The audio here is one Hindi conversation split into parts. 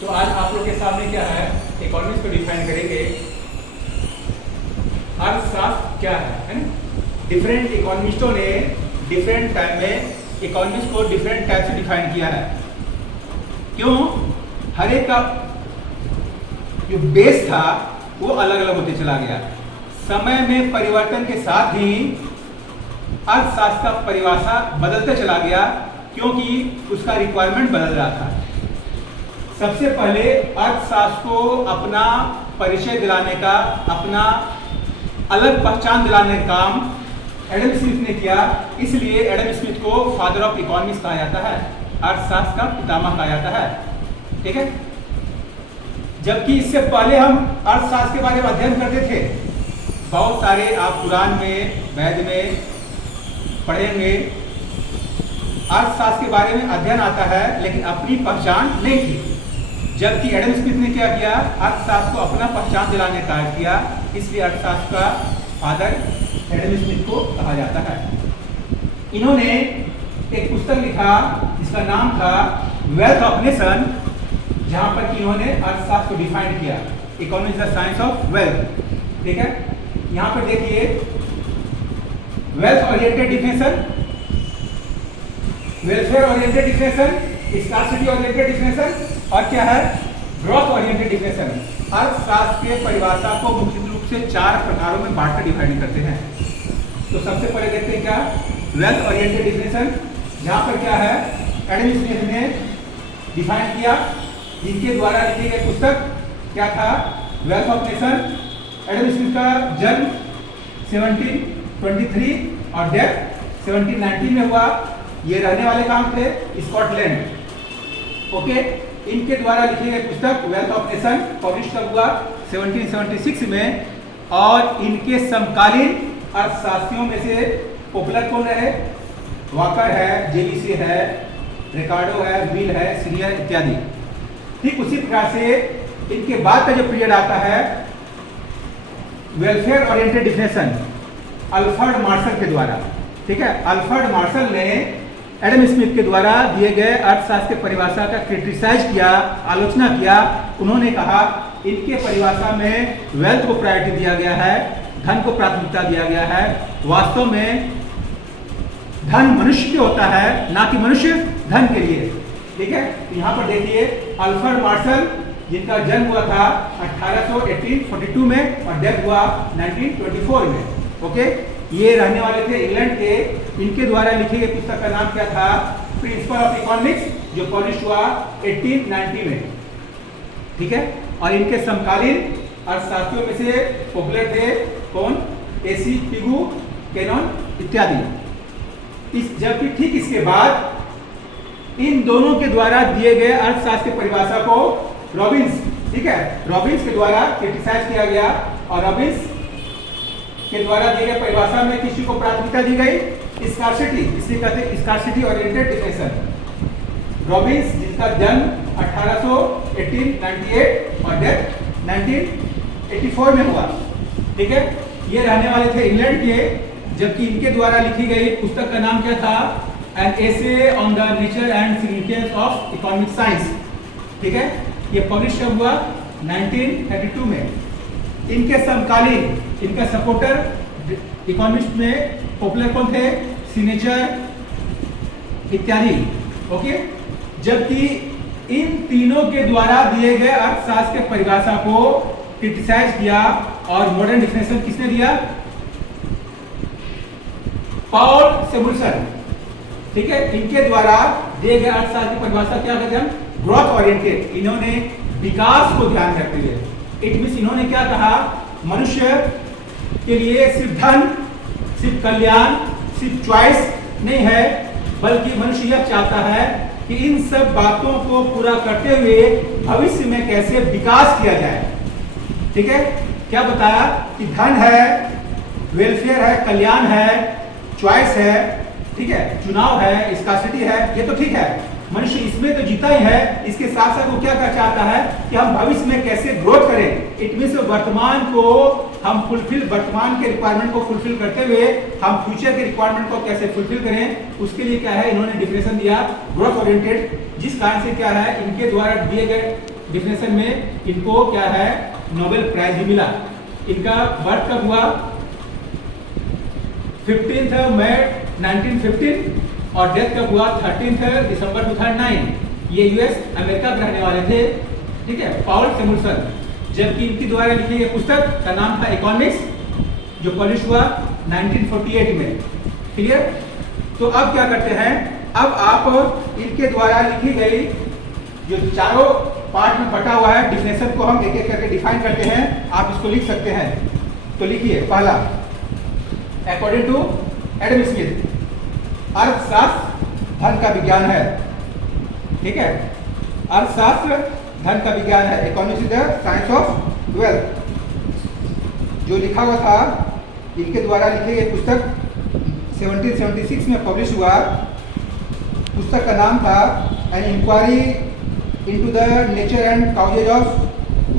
तो आज आप लोग के सामने क्या है, इकोनॉमिक्स को डिफाइन करेंगे। अर्थशास्त्र क्या है ना। डिफरेंट इकोनॉमिस्टों ने डिफरेंट टाइम में इकोनॉमिक्स को डिफरेंट टाइप से डिफाइन किया है। क्यों? हर एक का जो बेस था वो अलग अलग होते चला गया। समय में परिवर्तन के साथ ही अर्थशास्त्र का परिभाषा बदलते चला गया, क्योंकि उसका रिक्वायरमेंट बदल रहा था। सबसे पहले अर्थशास्त्र को अपना परिचय दिलाने का, अपना अलग पहचान दिलाने का काम एडम स्मिथ ने किया। इसलिए एडम स्मिथ को फादर ऑफ इकोनॉमिक्स कहा जाता है, अर्थशास्त्र का पितामह कहा जाता है। ठीक है। जबकि इससे पहले हम अर्थशास्त्र के बारे में अध्ययन करते थे। बहुत सारे आप पुराण में, वेद में पढ़ेंगे, अर्थशास्त्र के बारे में अध्ययन आता है, लेकिन अपनी पहचान नहीं थी। जबकि एडम स्मिथ ने क्या किया, अर्थशास्त्र को अपना पहचान दिलाने का कार्य किया। इसलिए अर्थशास्त्र का फादर एडम स्मिथ को कहा जाता है। इन्होंने एक पुस्तक लिखा जिसका नाम था वेल्थ ऑफ नेशन, जहां पर कि इन्होंने अर्थशास्त्र को डिफाइन किया। Economy is the science of wealth. ठीक है। यहां पर देखिए, wealth oriented definition, welfare oriented definition, scarcity oriented definition और क्या है, ग्रोथ ओरिएंटेड डिफिनेशन। अर्थशास्त्र के परिभाषा को मुख्य रूप से 4 प्रकारों में बांटकर डिफाइन करते हैं। तो सबसे पहले देखते हैं क्या, वेल्थ ओरिएंटेड डिफिनेशन, जहां पर क्या है, एडम स्मिथ ने डिफाइन किया, जिनके द्वारा लिखी गई पुस्तक क्या था, wealth of nation. Adam Smith का जन्म 1723 और डेथ 1790 में हुआ। ये रहने वाले कहाँ थे, स्कॉटलैंड। ओके। इनके द्वारा लिखी गई पुस्तक वेल्थ ऑफ नेशन पब्लिश कब हुआ, 1776 में। और इनके समकालीन अर्थशास्त्रियों में से पॉपुलर कौन रहे, वॉकर है, जेबीसी है, रिकार्डो है, मिल है, सीरिया इत्यादि। ठीक उसी प्रकार से इनके बाद का जो पीरियड आता है, welfare oriented definition, Alfred Marshall के द्वारा। ठीक है। अल्फ्रेड मार्शल ने एडम स्मिथ के द्वारा दिए गए अर्थशास्त्र के परिभाषा का क्रिटिसाइज किया, आलोचना किया। उन्होंने कहा इनके परिभाषा में वेल्थ को प्रायोरिटी दिया गया है, धन को प्राथमिकता दिया गया है। वास्तव में धन मनुष्य के होता है, ना कि मनुष्य धन के लिए। ठीक है। यहाँ पर देखिए, अल्फ्रेड मार्शल, जिनका जन्म हुआ था 1842 में और डेथ हुआ 1924 में। ओके। ये रहने वाले थे इंग्लैंड के। इनके द्वारा लिखी गई पुस्तक का नाम क्या था, प्रिंसिपल ऑफ इकोनॉमिक्स, जो पब्लिश हुआ 1890 में। ठीक है। और इनके समकालीन अर्थशास्त्रियों में से पॉपुलर थे कौन, एसी पिगू, कैनन इत्यादि। जबकि ठीक इसके बाद इन दोनों के द्वारा दिए गए अर्थशास्त्र की परिभाषा को रॉबिन्स, ठीक है, रॉबिन्स के द्वारा क्रिटिसाइज किया गया। और रॉबिन्स के द्वारा दिए गए परिभाषा में किसी को प्राथमिकता दी गई, स्कार्सिटी, इसलिए कहते हैं स्कार्सिटी ओरिएंटेड डिफिनेशन। रॉबिन्स, जिसका जन्म 1898 और डेथ 1984 में हुआ। ठीक है। ये रहने वाले थे इंग्लैंड के। जबकि इनके द्वारा लिखी गई पुस्तक का नाम क्या था, an essay on the nature and significance of economic science. ठीक है। ये पब्लिश कब हुआ, 1932 में। इनके समकालीन, इनका सपोर्टर इकोनॉमिस्ट में पॉपुलर कौन थे, सीनेचर इत्यादि। ओके। जबकि इन तीनों के द्वारा दिए गए अर्थशास्त्र के परिभाषा को क्रिटिसाइज किया और मॉडर्न डिफिनेशन किसने दिया, पॉल सेमुलसन। ठीक है। इनके द्वारा दिए गए अर्थशास्त्र की परिभाषा क्या कहते हैं, ग्रोथ ओरिएंटेड। इन्होंने विकास को ध्यान रखते हुए, इट मींस इन्होंने क्या कहा, मनुष्य के लिए सिर्फ धन, सिर्फ कल्याण, सिर्फ चॉइस नहीं है, बल्कि मनुष्य यह चाहता है कि इन सब बातों को पूरा करते हुए भविष्य में कैसे विकास किया जाए। ठीक है। क्या बताया कि धन है, वेलफेयर है, कल्याण है, चॉइस है, ठीक है, चुनाव है, स्कार्सिटी है, ये तो ठीक है, मनुष्य इसमें तो जीता ही है। इसके साथ साथ वो क्या चाहता है कि हम भविष्य में कैसे ग्रोथ करें। इट मींस वर्तमान को हम वर्तमान के रिक्वायरमेंट को फुलफिल करते हुए हम फ्यूचर के रिक्वायरमेंट को कैसे फुलफिल करें, उसके लिए क्या है, इन्होंने डिफिनेशन दिया ग्रोथ ओरिएंटेड। जिस कारण से क्या है, इनके द्वारा दिए गए डिफिनेशन में इनको क्या है, नोबेल प्राइज भी मिला। इनका बर्थ कब हुआ, 15 मई 1915 और डेथ कब हुआ 13 दिसंबर 2009। ये यूएस अमेरिका में रहने वाले थे, ठीक है, पॉल सैमुअल्सन। जबकि इनके द्वारा लिखी गई पुस्तक का नाम था इकोनॉमिक्स, जो पब्लिश हुआ 1948 में। क्लियर। तो अब क्या करते हैं, अब आप इनके द्वारा लिखी गई जो चारों पार्ट में बटा हुआ है डिफिनेशन को हम एक एक करके डिफाइन करते हैं। आप इसको लिख सकते हैं। तो लिखिए, पहला, अकॉर्डिंग टू एडम स्मिथ, अर्थशास्त्र धन का विज्ञान है। ठीक है, अर्थशास्त्र धन का विज्ञान है। Economics is the science of wealth. जो लिखा हुआ था इनके द्वारा लिखी गई पुस्तक 1776 में पब्लिश हुआ। पुस्तक का नाम था an enquiry into the nature and causes of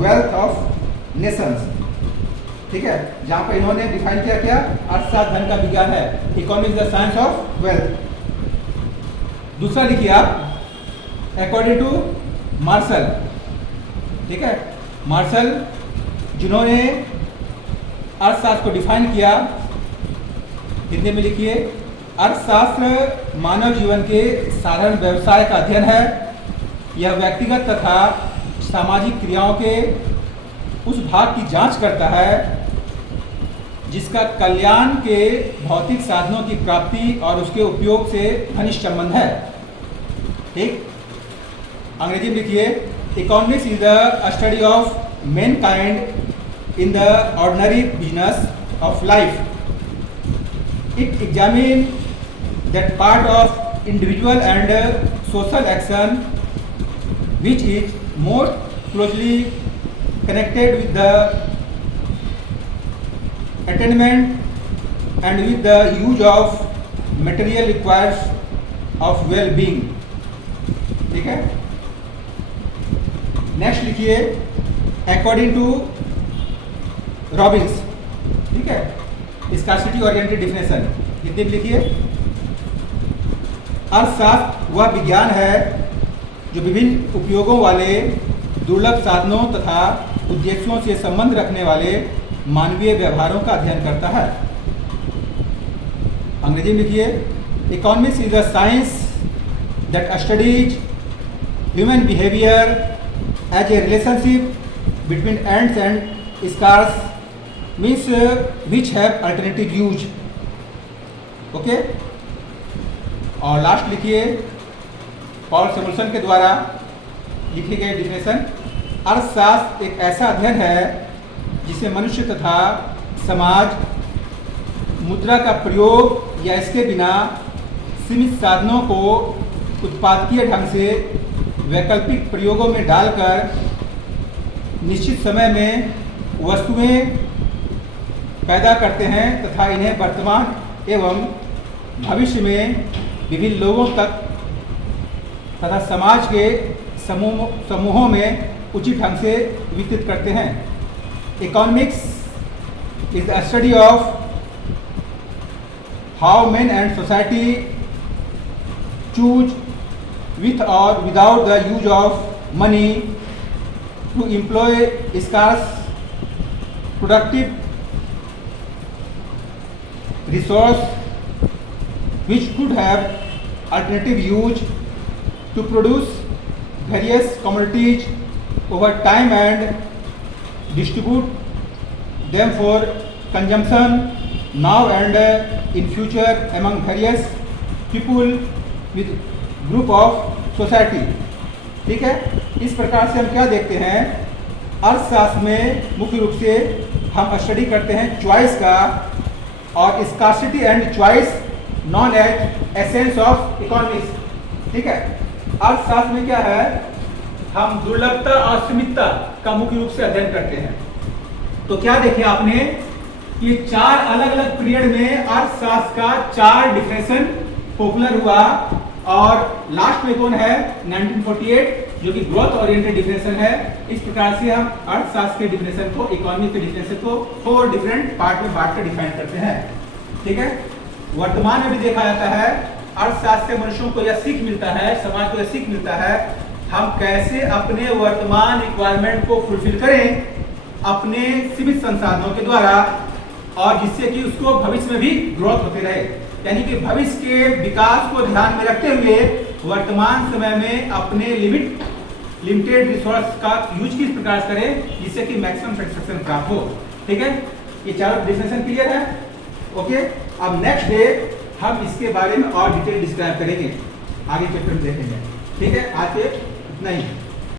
wealth of nations. ठीक है, जहां पर इन्होंने डिफाइन किया क्या, अर्थशास्त्र धन का विज्ञान है, economics the science of wealth. दूसरा लिखिए आप, अकॉर्डिंग टू मार्शल। ठीक है, मार्शल जिन्होंने अर्थशास्त्र को डिफाइन किया, हिंदी में लिखिए, अर्थशास्त्र मानव जीवन के साधारण व्यवसाय का अध्ययन है। यह व्यक्तिगत तथा सामाजिक क्रियाओं के उस भाग की जांच करता है जिसका कल्याण के भौतिक साधनों की प्राप्ति और उसके उपयोग से घनिष्ठ संबंध है। ठीक, अंग्रेजी में लिखिए, economics is the study of Mankind in the ordinary business of life. It examine that part of individual and social action which is most closely connected with the attainment and with the use of material requires of well-being। ठीक है, नेक्स्ट लिखिए, अकॉर्डिंग टू रॉबिन्स। ठीक है, स्कार्सिटी ओरिएंटेड डिफिनेशन, हिंदी में लिखिए, अर्थशास्त्र वह विज्ञान है जो विभिन्न उपयोगों वाले दुर्लभ साधनों तथा उद्देश्यों से संबंध रखने वाले मानवीय व्यवहारों का अध्ययन करता है। अंग्रेजी में लिखिए, economics is the science that studies human behaviour as a relationship between ends and scarce means which have alternative use. Okay, और लास्ट लिखिए, पॉल सैमुअल्सन के द्वारा लिखी गई डिफिनेशन, अर्थशास्त्र एक ऐसा अध्ययन है जिसे मनुष्य तथा समाज मुद्रा का प्रयोग या इसके बिना सीमित साधनों को उत्पादकीय ढंग से वैकल्पिक प्रयोगों में डालकर निश्चित समय में वस्तुएं पैदा करते हैं तथा इन्हें वर्तमान एवं भविष्य में विभिन्न लोगों तक तथा समाज के समूहों में उचित ढंग से वितरित करते हैं। Economics is the study of how man and society choose with और without the use of money to employ scarce productive resource which could have alternative use to produce various commodities over time and distribute them for consumption now and in future among various people with group of society। ठीक है, इस प्रकार से हम क्या देखते हैं, अर्थशास्त्र में मुख्य रूप से हम स्टडी करते हैं चॉइस का, और scarcity and choice known as essence of economics. ठीक है, अर्थशास्त्र में क्या है, हम दुर्लभता और सीमितता का मुख्य रूप से अध्ययन करते हैं। तो क्या देखे आपने, ये चार अलग अलग पीरियड में अर्थशास्त्र का चार डिफिनेशन पॉपुलर हुआ, और लास्ट में कौन है, 1948, जो कि ग्रोथ ओरिएंटेड डिफिनेशन है। इस प्रकार से हम अर्थशास्त्र के डिफिनेशन को, इकोनॉमी के डिफिनेशन को 4 डिफरेंट पार्ट में बांट कर डिफाइन करते हैं। ठीक है, वर्तमान में भी देखा जाता है अर्थशास्त्र से मनुष्यों को यह सीख मिलता है, समाज को यह सीख मिलता है हम कैसे अपने वर्तमान रिक्वायरमेंट को फुलफिल करें अपने सीमित संसाधनों के द्वारा, और जिससे कि उसको भविष्य में भी ग्रोथ होते रहे। यानी कि भविष्य के विकास को ध्यान में रखते हुए वर्तमान समय में अपने लिमिटेड रिसोर्स का यूज किस प्रकार से करें जिससे कि मैक्सिमम सेटिस्फेक्शन प्राप्त हो। ठीक है, ये चारों डेफिनेशन क्लियर है। ओके, अब नेक्स्ट डे हम इसके बारे में और डिटेल डिस्क्राइब करेंगे, आगे चैप्टर में देखेंगे। ठीक है, आज से इतना ही।